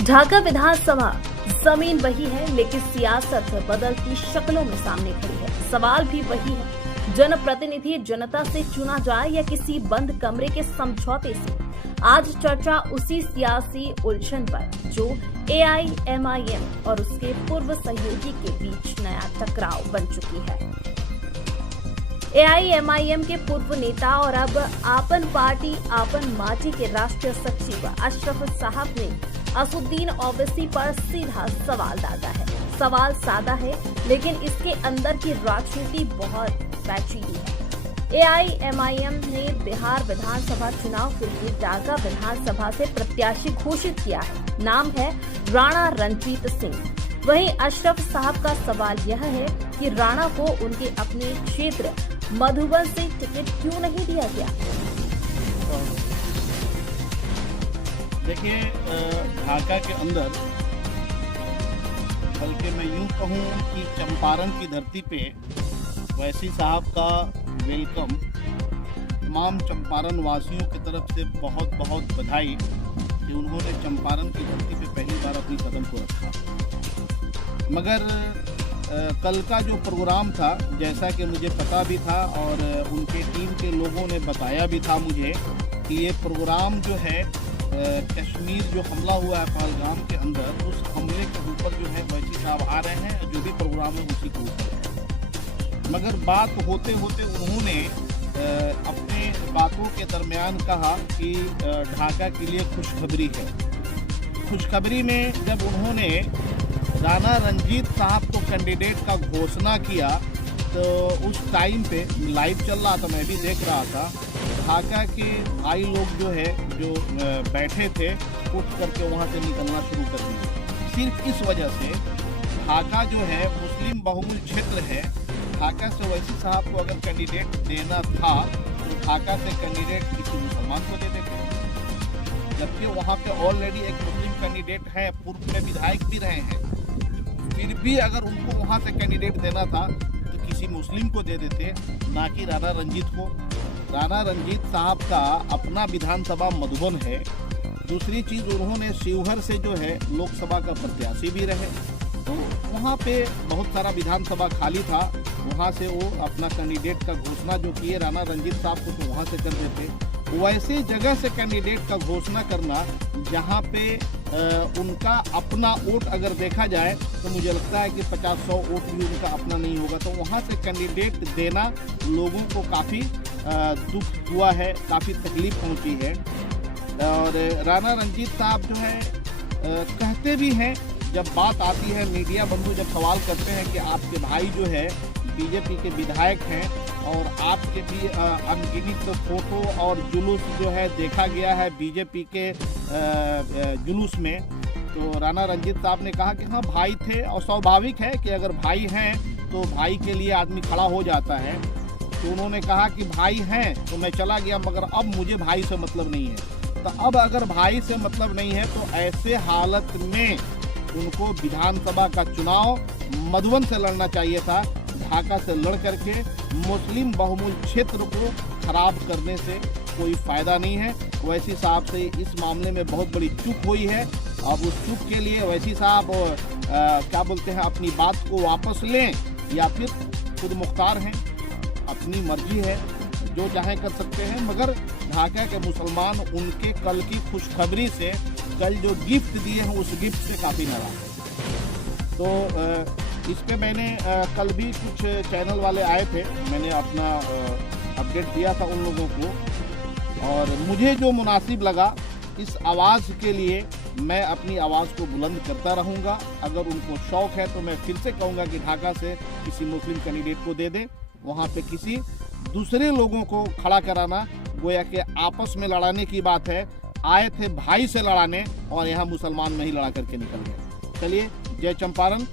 ढाका विधानसभा जमीन वही है, लेकिन सियासत बदलती शक्लों में सामने खड़ी है। सवाल भी वही है, जनप्रतिनिधि जनता से चुना जाए या किसी बंद कमरे के समझौते से। आज चर्चा उसी सियासी उलझन पर जो AIMIM और उसके पूर्व सहयोगी के बीच नया टकराव बन चुकी है। AIMIM के पूर्व नेता और अब आपन पार्टी आपन माटी के राष्ट्रीय सचिव अशरफ साहब ने असुद्दीन ओवैसी पर सीधा सवाल दागा है। सवाल सादा है, लेकिन इसके अंदर की राजनीति बहुत पेचीदी है। AIMIM ने बिहार विधानसभा चुनाव के लिए ढाका विधानसभा से प्रत्याशी घोषित किया है। नाम है राणा रणजीत सिंह। वहीं अशरफ साहब का सवाल यह है कि राणा को उनके अपने क्षेत्र मधुबन से टिकट क्यों नहीं दिया गया। देखिए, ढाका के अंदर, बल्कि मैं यूं कहूं कि चंपारण की धरती पे ओवैसी साहब का वेलकम तमाम चंपारण वासियों की तरफ से बहुत बहुत बधाई कि उन्होंने चंपारण की धरती पे पहली बार अपनी कदम को रखा। मगर कल का जो प्रोग्राम था, जैसा कि मुझे पता भी था और उनके टीम के लोगों ने बताया भी था मुझे कि ये प्रोग्राम जो है कश्मीर जो हमला हुआ है पहलगाम के अंदर, उस हमले के ऊपर जो है ओवैसी साहब आ रहे हैं। जो भी प्रोग्राम है उसी के ऊपर है। मगर बात होते होते उन्होंने अपने बातों के दरमियान कहा कि ढाका के लिए खुशखबरी है। खुशखबरी में जब उन्होंने राणा रणजीत साहब को कैंडिडेट का घोषणा किया तो उस टाइम पे लाइव चल रहा था, मैं भी देख रहा था। ढाका के भाई लोग जो है जो बैठे थे, उठ करके वहाँ से निकलना शुरू कर दिए। सिर्फ इस वजह से ढाका जो है मुस्लिम बहुमूल क्षेत्र है। ढाका से ओवैसी साहब को अगर कैंडिडेट देना था तो ढाका से कैंडिडेट किसी मुसलमान को दे देते, जबकि वहाँ पे ऑलरेडी एक मुस्लिम कैंडिडेट है, पूर्व में विधायक भी रहे हैं। फिर भी अगर उनको वहाँ से कैंडिडेट देना था तो किसी मुस्लिम को दे देते, ना कि राणा रंजीत को। राणा रंजीत साहब का अपना विधानसभा मधुबन है। दूसरी चीज़, उन्होंने शिवहर से जो है लोकसभा का प्रत्याशी भी रहे, तो वहाँ पे बहुत सारा विधानसभा खाली था। वहाँ से वो अपना कैंडिडेट का घोषणा जो किए राणा रंजीत साहब को, तो वहाँ से कर देते। वैसे जगह से कैंडिडेट का घोषणा करना जहाँ पे उनका अपना वोट अगर देखा जाए तो मुझे लगता है कि 50-100 वोट भी उनका अपना नहीं होगा, तो वहाँ से कैंडिडेट देना लोगों को काफ़ी दुख हुआ है, काफ़ी तकलीफ पहुँची है। और राणा रंजीत साहब जो है कहते भी हैं, जब बात आती है मीडिया बंधु जब सवाल करते हैं कि आपके भाई जो है बीजेपी के विधायक हैं और आपके भी अनगिनत फोटो और जुलूस जो है देखा गया है बीजेपी के जुलूस में, तो राणा रंजीत साहब ने कहा कि हाँ भाई थे और स्वाभाविक है कि अगर भाई हैं तो भाई के लिए आदमी खड़ा हो जाता है। तो उन्होंने कहा कि भाई हैं तो मैं चला गया, मगर अब मुझे भाई से मतलब नहीं है। तो अब अगर भाई से मतलब नहीं है तो ऐसे हालत में उनको विधानसभा का चुनाव मधुबन से लड़ना चाहिए था। ढाका से लड़ करके मुस्लिम बहुमूल क्षेत्र को खराब करने से कोई फायदा नहीं है। ओवैसी साहब से इस मामले में बहुत बड़ी चूक हुई है। अब उस चूक के लिए ओवैसी साहब क्या बोलते हैं, अपनी बात को वापस लें या फिर खुद मुख्तार हैं, अपनी मर्जी है, जो चाहे कर सकते हैं। मगर ढाका के मुसलमान उनके कल की खुशखबरी से, कल जो गिफ्ट दिए हैं उस गिफ्ट से काफ़ी नाराज है। तो इस पे मैंने कल भी कुछ चैनल वाले आए थे, मैंने अपना अपडेट दिया था उन लोगों को, और मुझे जो मुनासिब लगा इस आवाज़ के लिए मैं अपनी आवाज़ को बुलंद करता रहूँगा। अगर उनको शौक़ है तो मैं फिर से कहूँगा कि ढाका से किसी मुस्लिम कैंडिडेट को दे दें। वहाँ पे किसी दूसरे लोगों को खड़ा कराना गोया कि आपस में लड़ाने की बात है। आए थे भाई से लड़ाने और यहाँ मुसलमान में ही लड़ा करके निकल गए। चलिए, जय चंपारण।